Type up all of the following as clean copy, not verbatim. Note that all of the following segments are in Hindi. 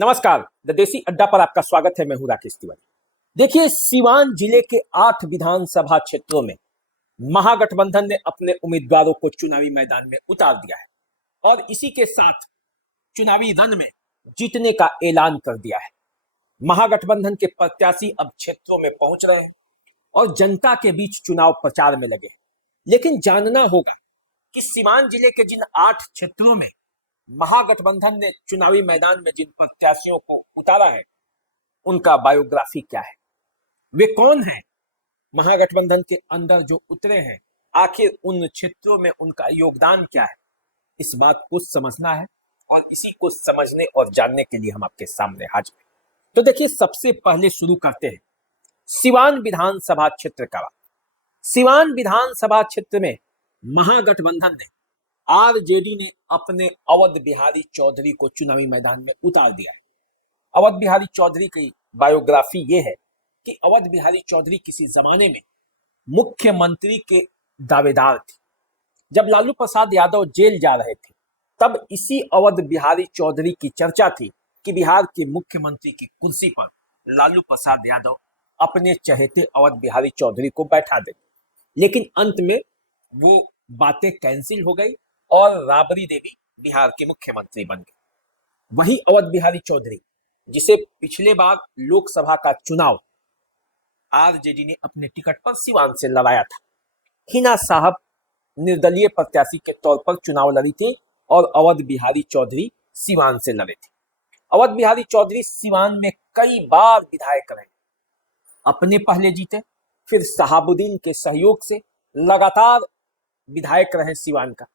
नमस्कार, द देसी अड्डा पर आपका स्वागत है। मैं हूं राकेश तिवारी। देखिए, सीवान जिले के 8 विधानसभा क्षेत्रों में महागठबंधन ने अपने उम्मीदवारों को चुनावी मैदान में उतार दिया है और इसी के साथ चुनावी रण में जीतने का ऐलान कर दिया है। महागठबंधन के प्रत्याशी अब क्षेत्रों में पहुंच रहे हैं और जनता के बीच चुनाव प्रचार में लगे हैं। लेकिन जानना होगा कि सीवान जिले के जिन 8 क्षेत्रों में महागठबंधन ने चुनावी मैदान में जिन प्रत्याशियों को उतारा है, उनका बायोग्राफी क्या है, वे कौन हैं, महागठबंधन के अंदर जो उतरे हैं, आखिर उन क्षेत्रों में उनका योगदान क्या है, इस बात को समझना है और इसी को समझने और जानने के लिए हम आपके सामने हाजिर हैं। तो देखिए, सबसे पहले शुरू करते हैं सीवान विधानसभा क्षेत्र का। सीवान विधानसभा क्षेत्र में महागठबंधन ने आरजेडी ने अपने अवध बिहारी चौधरी को चुनावी मैदान में उतार दिया है। अवध बिहारी चौधरी की बायोग्राफी ये है कि अवध बिहारी चौधरी किसी जमाने में मुख्यमंत्री के दावेदार थे। जब लालू प्रसाद यादव जेल जा रहे थे, तब इसी अवध बिहारी चौधरी की चर्चा थी कि बिहार के मुख्यमंत्री की कुर्सी पर लालू प्रसाद यादव अपने चहेते अवध बिहारी चौधरी को बैठा देंगे। लेकिन अंत में वो बातें कैंसिल हो गई और राबड़ी देवी बिहार के मुख्यमंत्री बन गए। वही अवध बिहारी चौधरी, जिसे पिछले बार लोकसभा का चुनाव आरजेडी ने अपने टिकट पर सीवान से लड़ाया था। हिना साहब निर्दलीय प्रत्याशी के तौर पर चुनाव लड़ी थी और अवध बिहारी चौधरी सीवान से लड़े थे। अवध बिहारी चौधरी सीवान में कई बार विधायक रहे, अपने पहले जीते, फिर शहाबुद्दीन के सहयोग से लगातार विधायक रहे सीवान का,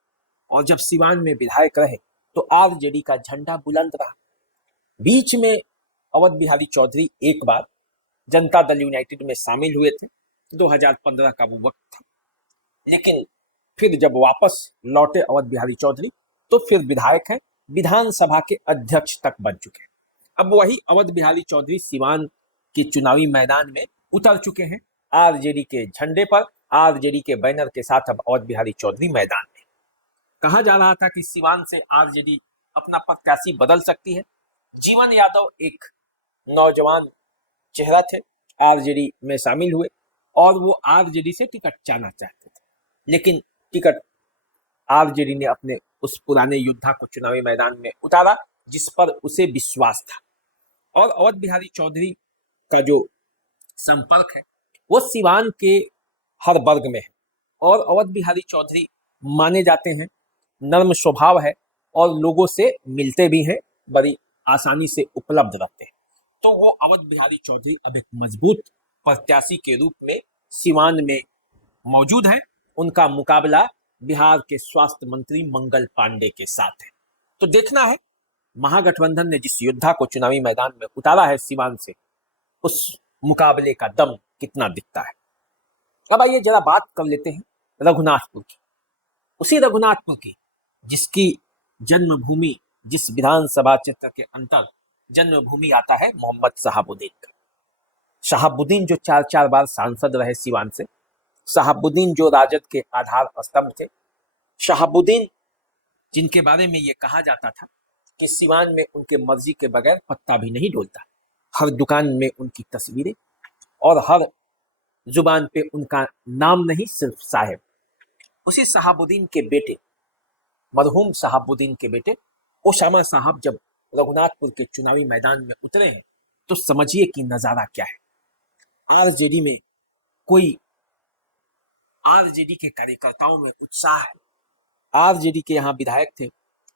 और जब सीवान में विधायक रहे तो आरजेडी का झंडा बुलंद रहा। बीच में अवध बिहारी चौधरी एक बार जनता दल यूनाइटेड में शामिल हुए थे, 2015 का वो वक्त था। लेकिन फिर जब वापस लौटे अवध बिहारी चौधरी तो फिर विधायक हैं, विधानसभा के अध्यक्ष तक बन चुके हैं। अब वही अवध बिहारी चौधरी सीवान के चुनावी मैदान में उतर चुके हैं। आरजेडी के झंडे पर, आरजेडी के बैनर के साथ अब अवध बिहारी चौधरी मैदान में। कहा जा रहा था कि सीवान से आरजेडी अपना प्रत्याशी बदल सकती है। जीवन यादव एक नौजवान चेहरा थे, आरजेडी में शामिल हुए और वो आरजेडी से टिकट चाहना चाहते थे, लेकिन टिकट आरजेडी ने अपने उस पुराने योद्धा को चुनावी मैदान में उतारा जिस पर उसे विश्वास था। और अवध बिहारी चौधरी का जो संपर्क है वो सीवान के हर वर्ग में है और अवध बिहारी चौधरी माने जाते हैं, नर्म स्वभाव है और लोगों से मिलते भी हैं, बड़ी आसानी से उपलब्ध रहते हैं। तो वो अवध बिहारी चौधरी अब एक मजबूत प्रत्याशी के रूप में सीवान में मौजूद है। उनका मुकाबला बिहार के स्वास्थ्य मंत्री मंगल पांडे के साथ है। तो देखना है महागठबंधन ने जिस योद्धा को चुनावी मैदान में उतारा है सीवान से, उस मुकाबले का दम कितना दिखता है। अब आइए जरा बात कर लेते हैं रघुनाथपुर की, उसी रघुनाथपुर की जिसकी जन्मभूमि, जिस विधानसभा क्षेत्र के अंतर जन्मभूमि आता है मोहम्मद शहाबुद्दीन का। शहाबुद्दीन जो 4 बार सांसद रहे सीवान से, शहाबुद्दीन जो राजद के आधार स्तंभ थे, शहाबुद्दीन जिनके बारे में ये कहा जाता था कि सीवान में उनके मर्जी के बगैर पत्ता भी नहीं डोलता, हर दुकान में उनकी तस्वीरें और हर जुबान पे उनका नाम नहीं, सिर्फ साहेब। उसी शहाबुद्दीन के बेटे, मरहूम शहाबुद्दीन के बेटे ओसामा साहब जब रघुनाथपुर के चुनावी मैदान में उतरे हैं तो समझिए कि नजारा क्या है। आरजेडी में कोई, आरजेडी के कार्यकर्ताओं में उत्साह है। आरजेडी के यहाँ विधायक थे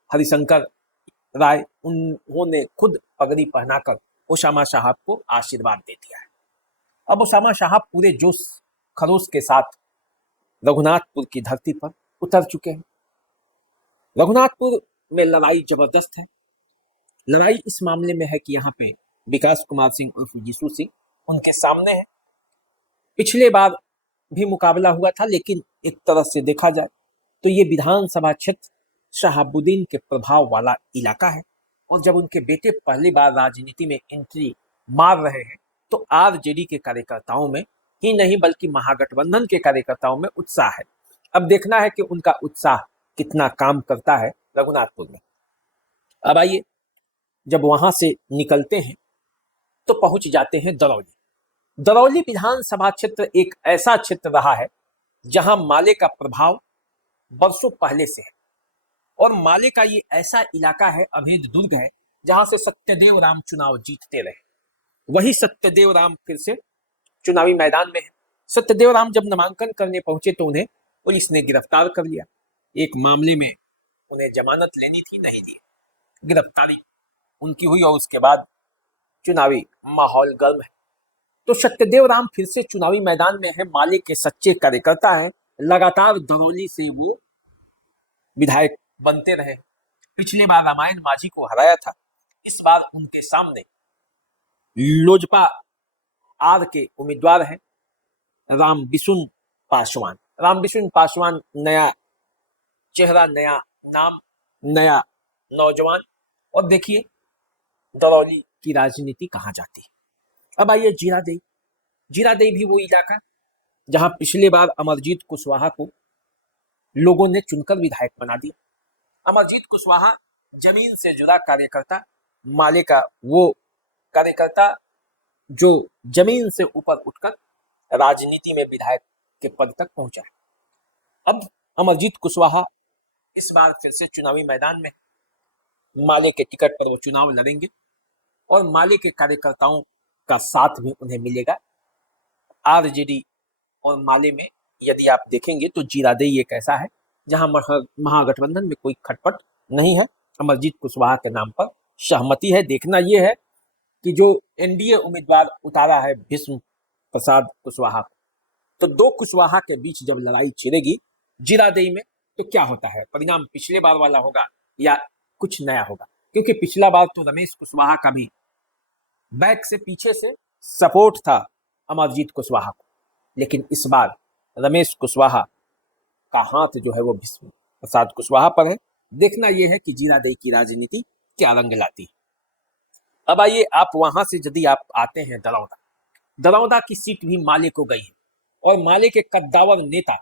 हरिशंकर राय, उन्होंने खुद पगड़ी पहनाकर ओसामा साहब को आशीर्वाद दे दिया है। अब ओसामा साहब पूरे जोश खरोश के साथ रघुनाथपुर की धरती पर उतर चुके हैं। रघुनाथपुर में लड़ाई जबरदस्त है। लड़ाई इस मामले में है कि यहाँ पे विकास कुमार सिंह उर्फ यीशु सिंह उनके सामने है। पिछले बार भी मुकाबला हुआ था, लेकिन एक तरह से देखा जाए तो ये विधानसभा क्षेत्र शहाबुद्दीन के प्रभाव वाला इलाका है और जब उनके बेटे पहली बार राजनीति में एंट्री मार रहे हैं तो आरजेडी के कार्यकर्ताओं में ही नहीं बल्कि महागठबंधन के कार्यकर्ताओं में उत्साह है। अब देखना है कि उनका उत्साह कितना काम करता है रघुनाथपुर में। अब आइए जब वहां से निकलते हैं तो पहुंच जाते हैं दरौली। दरौली विधानसभा क्षेत्र एक ऐसा क्षेत्र रहा है जहां माले का प्रभाव बरसों पहले से है, और माले का ये ऐसा इलाका है, अभेद दुर्ग है, जहां से सत्यदेव राम चुनाव जीतते रहे। वही सत्यदेव राम फिर से चुनावी मैदान में है। सत्यदेव राम जब नामांकन करने पहुंचे तो उन्हें पुलिस ने गिरफ्तार कर लिया। एक मामले में उन्हें जमानत लेनी थी, नहीं दी, गिरफ्तारी उनकी हुई और उसके बाद चुनावी माहौल गर्म है। तो सत्यदेव राम फिर से चुनावी मैदान में है, माले के सच्चे कार्यकर्ता हैं, लगातार दरौली से वो विधायक बनते रहे। पिछले बार रामायण माझी को हराया था, इस बार उनके सामने लोजपा आर के उम्मीदवार हैं रामविशुन पासवान। रामविशुन पासवान नया चेहरा, नया नाम, नया नौजवान। और देखिए दरौली की राजनीति कहां जाती है। अब आइए जीरादेई। जीरादेई भी वो इलाका जहां पिछले बार अमरजीत कुशवाहा को लोगों ने चुनकर विधायक बना दिया। अमरजीत कुशवाहा जमीन से जुड़ा कार्यकर्ता, माले का वो कार्यकर्ता जो जमीन से ऊपर उठकर राजनीति में विधायक के पद तक पहुंचा है। अब अमरजीत कुशवाहा इस बार फिर से चुनावी मैदान में, माले के टिकट पर वो चुनाव लड़ेंगे और माले के कार्यकर्ताओं का साथ भी उन्हें मिलेगा। आरजेडी और माले में यदि आप देखेंगे तो जीरादेई एक ऐसा है जहां महागठबंधन में कोई खटपट नहीं है, अमरजीत कुशवाहा के नाम पर सहमति है। देखना यह है कि जो एनडीए उम्मीदवार उतारा है भीष्म प्रसाद कुशवाहा, तो दो कुशवाहा के बीच जब लड़ाई छिड़ेगी जीरादेई में तो क्या होता है, परिणाम पिछले बार वाला होगा या कुछ नया होगा। क्योंकि पिछला बार तो रमेश कुशवाहा का भी बैक से, पीछे से सपोर्ट था अमरजीत कुशवाहा को, लेकिन इस बार रमेश कुशवाहा का हाथ जो है वो भीष्म प्रसाद कुशवाहा पर है। देखना यह है कि जीरादेई की राजनीति क्या रंग लाती है। अब आइए आप वहां से यदि आप आते हैं दरौदा, दरौदा की सीट भी माले को गई है और माले के कद्दावर नेता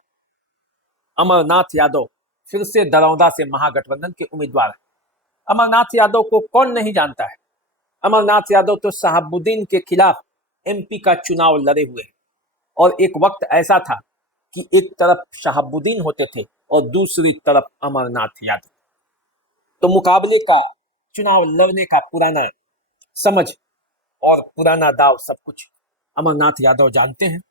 अमरनाथ यादव फिर से दरौदा से महागठबंधन के उम्मीदवार हैं। अमरनाथ यादव को कौन नहीं जानता है। अमरनाथ यादव तो शहाबुद्दीन के खिलाफ एमपी का चुनाव लड़े हुए हैं, और एक वक्त ऐसा था कि एक तरफ शहाबुद्दीन होते थे और दूसरी तरफ अमरनाथ यादव। तो मुकाबले का, चुनाव लड़ने का पुराना समझ और पुराना दाव सब कुछ अमरनाथ यादव जानते हैं।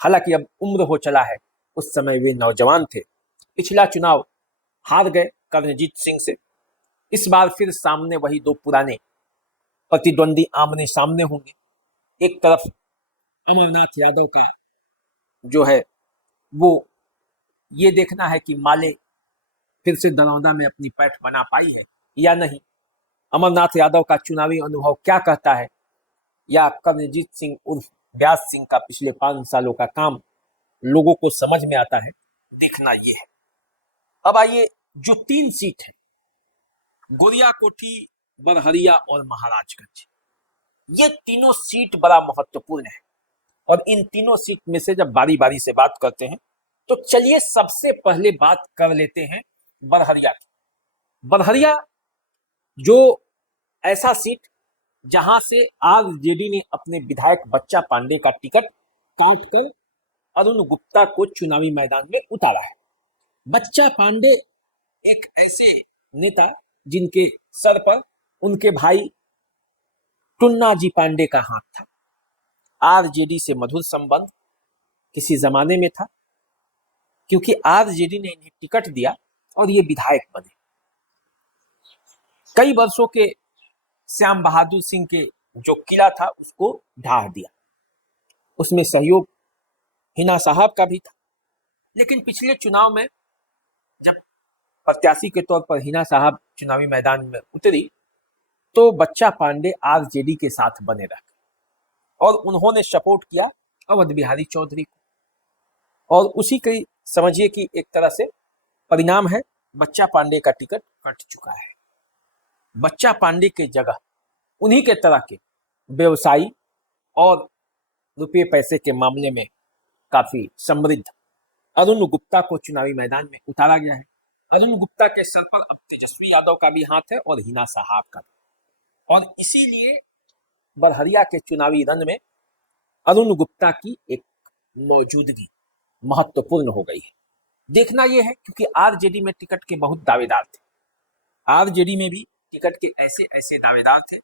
हालांकि अब उम्र हो चला है, उस समय वे नौजवान थे। पिछला चुनाव हार गए कर्णजीत सिंह से, इस बार फिर सामने वही दो पुराने प्रतिद्वंदी आमने सामने होंगे। एक तरफ अमरनाथ यादव का जो है वो ये देखना है कि माले फिर से दरौदा में अपनी पैठ बना पाई है या नहीं, अमरनाथ यादव का चुनावी अनुभव क्या कहता है, या कर्णजीत सिंह उर्फ व्यास सिंह का पिछले 5 सालों का काम लोगों को समझ में आता है, देखना ये है। अब आइए जो 3 सीट है, गोरियाकोठी, बरहरिया और महाराजगंज, ये तीनों सीट बड़ा महत्वपूर्ण है। और इन तीनों सीट में से जब बारी बारी से बात करते हैं तो चलिए सबसे पहले बात कर लेते हैं बरहरिया की। बरहरिया जो ऐसा सीट जहां से आरजेडी ने अपने विधायक बच्चा पांडे का टिकट काट कर अरुण गुप्ता को चुनावी मैदान में उतारा है। बच्चा पांडे एक ऐसे नेता जिनके सर पर उनके भाई टुन्ना जी पांडे का हाथ था। आरजेडी से मधुर संबंध किसी जमाने में था, क्योंकि आरजेडी ने इन्हें टिकट दिया और ये विधायक बने। कई वर्षों के श्याम बहादुर सिंह के जो किला था उसको ढा दिया, उसमें सहयोग हिना साहब का भी था। लेकिन पिछले चुनाव में जब प्रत्याशी के तौर पर हिना साहब चुनावी मैदान में उतरी तो बच्चा पांडे आरजेडी के साथ बने रहे और उन्होंने सपोर्ट किया अवध बिहारी चौधरी को, और उसी के समझिए कि एक तरह से परिणाम है, बच्चा पांडे का टिकट कट चुका है। बच्चा पांडे के जगह उन्हीं के तरह के व्यवसायी और रुपये पैसे के मामले में काफी समृद्ध अरुण गुप्ता को चुनावी मैदान में उतारा गया है। अरुण गुप्ता के सर पर अब तेजस्वी यादव का भी हाथ है और हिना साहब का भी। और इसीलिए बड़हरिया के चुनावी रण में अरुण गुप्ता की एक मौजूदगी महत्वपूर्ण हो गई है। देखना यह है क्योंकि आरजेडी में टिकट के बहुत दावेदार थे, आरजेडी में भी टिकट के ऐसे ऐसे दावेदार थे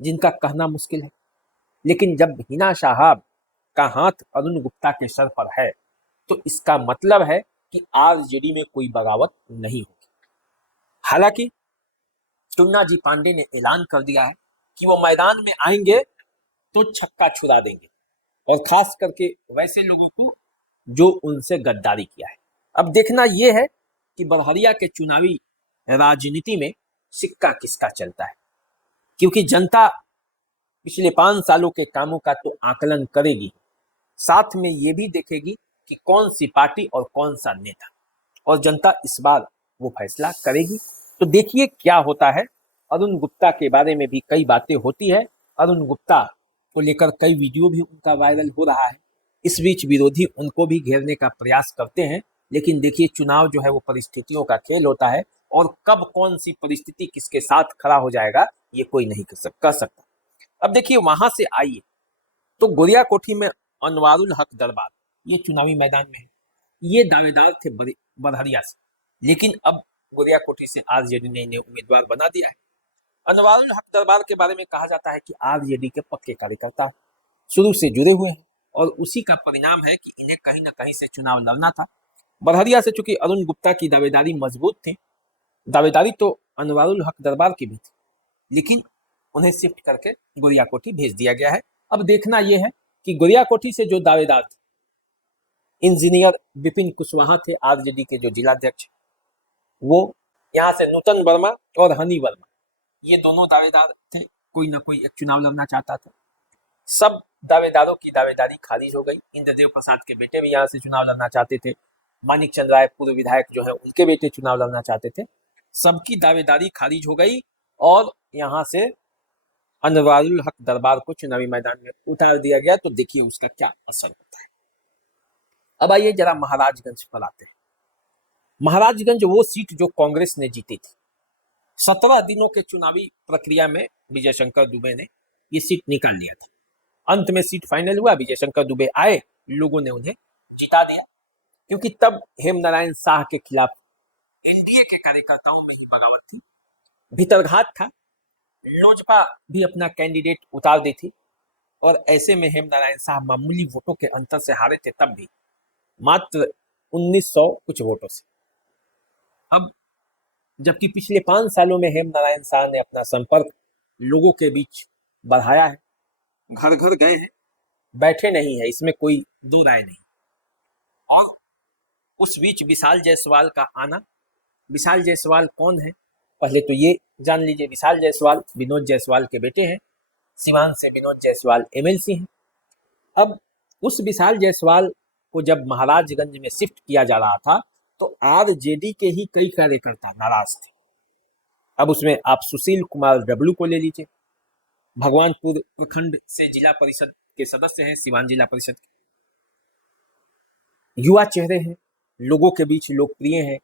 जिनका कहना मुश्किल है, लेकिन जब हिना साहब का हाथ अरुण गुप्ता के सर पर है तो इसका मतलब है कि आरजेडी में कोई बगावत नहीं होगी। हालांकि टुन्ना जी पांडे ने ऐलान कर दिया है कि वो मैदान में आएंगे तो छक्का छुड़ा देंगे, और खास करके वैसे लोगों को जो उनसे गद्दारी किया है। अब देखना यह है कि बड़हरिया के चुनावी राजनीति में सिक्का किसका चलता है, क्योंकि जनता पिछले 5 सालों के कामों का तो आकलन करेगी, साथ में ये भी देखेगी कि कौन सी पार्टी और कौन सा नेता, और जनता इस बार वो फैसला करेगी। तो देखिए क्या होता है। अरुण गुप्ता के बारे में भी कई बातें होती है, अरुण गुप्ता को लेकर कई वीडियो भी उनका वायरल हो रहा है। इस बीच विरोधी उनको भी घेरने का प्रयास करते हैं, लेकिन देखिए चुनाव जो है वो परिस्थितियों का खेल होता है, और कब कौन सी परिस्थिति किसके साथ खड़ा हो जाएगा ये कोई नहीं कह सकता। अब देखिए वहां से आइए तो गोरिया कोठी में अनवारुल हक दरबार ये चुनावी मैदान में है, ये दावेदार थे बड़हरिया से, लेकिन अब गोरिया कोठी से आरजेडी ने इन्हें उम्मीदवार बना दिया है। अनवारुल हक दरबार के बारे में कहा जाता है कि आरजेडी के पक्के कार्यकर्ता शुरू से जुड़े हुए हैं, और उसी का परिणाम है कि इन्हें कहीं ना कहीं से चुनाव लड़ना था। बड़हरिया से चूंकि अरुण गुप्ता की दावेदारी मजबूत थी, दावेदारी तो अनवारुल हक दरबार की भी थी, लेकिन उन्हें शिफ्ट करके गोरिया कोठी भेज दिया गया है। अब देखना यह है कि गोरिया कोठी से जो दावेदार थे, इंजीनियर विपिन कुशवाहा थे आरजेडी के जो जिलाध्यक्ष, वो यहाँ से नूतन वर्मा और हनी वर्मा ये दोनों दावेदार थे, कोई ना कोई एक चुनाव लड़ना चाहता था। सब दावेदारों की दावेदारी खारिज हो गई। इंद्रदेव प्रसाद के बेटे भी यहाँ से चुनाव लड़ना चाहते थे, मानिक चंद्र राय पूर्व विधायक जो है उनके बेटे चुनाव लड़ना चाहते थे, सबकी दावेदारी खारिज हो गई, और यहाँ से अनवारुल हक दरबार को चुनावी मैदान में उतार दिया गया। तो देखिए उसका क्या असर होता है। अब आइए जरा महाराजगंज पर आते हैं। महाराजगंज वो सीट जो कांग्रेस ने जीती थी। 17 दिनों के चुनावी प्रक्रिया में विजय शंकर दुबे ने ये सीट निकाल लिया था। अंत में सीट फाइनल हुआ, विजय शंकर दुबे आए, लोगों ने उन्हें जिता दिया, क्योंकि तब हेमनारायण शाह के खिलाफ एनडीए के कार्यकर्ताओं में ही बगावत थी, भीतरघात था, लोजपा भी अपना कैंडिडेट उतार दी थी, और ऐसे में हेमनारायण शाह मामूली वोटों के अंतर से हारे थे, तब भी मात्र 1900 कुछ वोटों से। अब जबकि पिछले 5 सालों में हेमनारायण शाह ने अपना संपर्क लोगों के बीच बढ़ाया है, घर घर गए हैं, बैठे नहीं है, इसमें कोई दो राय नहीं। और उस बीच विशाल जायसवाल का आना, विशाल जायसवाल कौन है पहले तो ये जान लीजिए। विशाल जायसवाल विनोद जायसवाल के बेटे हैं, सिवान से विनोद जायसवाल एमएलसी हैं। अब उस विशाल जायसवाल को जब महाराजगंज में शिफ्ट किया जा रहा था तो आरजेडी के ही कई कार्यकर्ता नाराज थे। अब उसमें आप सुशील कुमार डब्लू को ले लीजिए, भगवानपुर प्रखंड से जिला परिषद के सदस्य हैं, सिवान जिला परिषद के, युवा चेहरे हैं, लोगों के बीच लोकप्रिय हैं,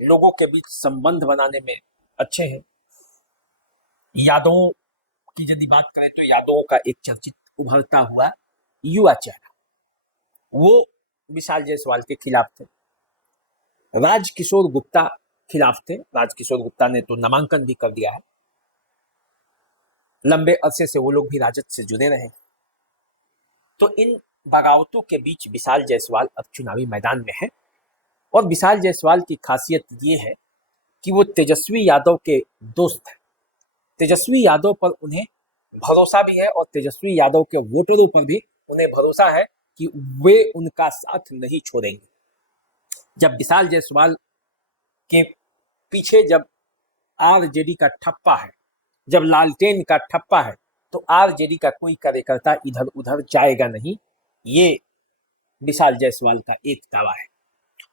लोगों के बीच संबंध बनाने में अच्छे हैं। यादवों की यदि बात करें तो यादवों का एक चर्चित उभरता हुआ युवा चेहरा, वो विशाल जायसवाल के खिलाफ थे। राजकिशोर गुप्ता खिलाफ थे, राजकिशोर गुप्ता ने तो नामांकन भी कर दिया है, लंबे अरसे से वो लोग भी राजद से जुड़े रहे। तो इन बगावतों के बीच विशाल जायसवाल अब चुनावी मैदान में है, और विशाल जायसवाल की खासियत ये है कि वो तेजस्वी यादव के दोस्त हैं। तेजस्वी यादव पर उन्हें भरोसा भी है, और तेजस्वी यादव के वोटरों पर भी उन्हें भरोसा है कि वे उनका साथ नहीं छोड़ेंगे। जब विशाल जायसवाल के पीछे जब आरजेडी का ठप्पा है, जब लालटेन का ठप्पा है, तो आरजेडी का कोई कार्यकर्ता इधर उधर जाएगा नहीं, ये विशाल जायसवाल का एक दावा है।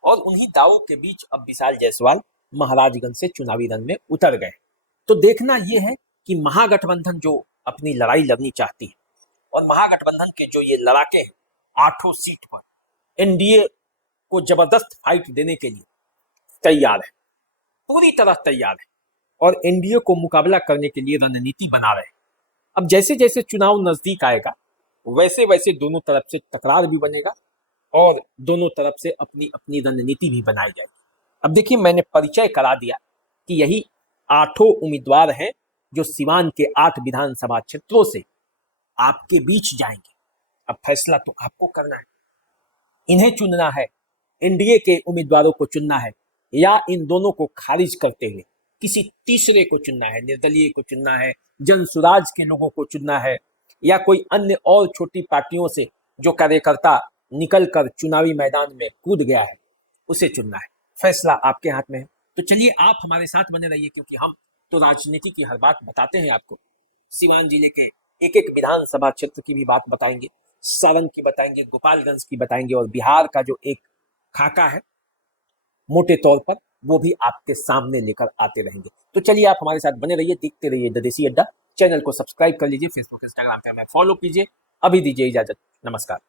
और उन्हीं दावों के बीच अब विशाल जायसवाल महाराजगंज से चुनावी रण में उतर गए। तो देखना यह है कि महागठबंधन जो अपनी लड़ाई लड़नी चाहती है, और महागठबंधन के जो ये लड़ाके हैं 8 सीट पर एनडीए को जबरदस्त फाइट देने के लिए तैयार है, पूरी तरह तैयार है। और एनडीए को मुकाबला करने के लिए रणनीति बना रहे हैं। अब जैसे जैसे चुनाव नजदीक आएगा वैसे वैसे दोनों तरफ से तकरार भी बनेगा और दोनों तरफ से अपनी अपनी रणनीति भी बनाई जाएगी। अब देखिए, मैंने परिचय करा दिया कि यही 8 उम्मीदवार हैं जो सिवान के 8 विधानसभा क्षेत्रों से आपके बीच जाएंगे। अब फैसला तो आपको करना है, इन्हें चुनना है, एनडीए के उम्मीदवारों को चुनना है या इन दोनों को खारिज करते हुए किसी तीसरे को चुनना है, निर्दलीय को चुनना है, जन सुराज के लोगों को चुनना है या कोई अन्य और छोटी पार्टियों से जो कार्यकर्ता निकलकर चुनावी मैदान में कूद गया है उसे चुनना है। फैसला आपके हाथ में है। तो चलिए आप हमारे साथ बने रहिए, क्योंकि हम तो राजनीति की हर बात बताते हैं आपको। सिवान जिले के एक एक विधानसभा क्षेत्र की भी बात बताएंगे, सारण की बताएंगे, गोपालगंज की बताएंगे और बिहार का जो एक खाका है मोटे तौर पर वो भी आपके सामने लेकर आते रहेंगे। तो चलिए आप हमारे साथ बने रहिए, देखते रहिए द देसी अड्डा। चैनल को सब्सक्राइब कर लीजिए, फेसबुक इंस्टाग्राम पे हमें फॉलो कीजिए। अभी दीजिए इजाजत, नमस्कार।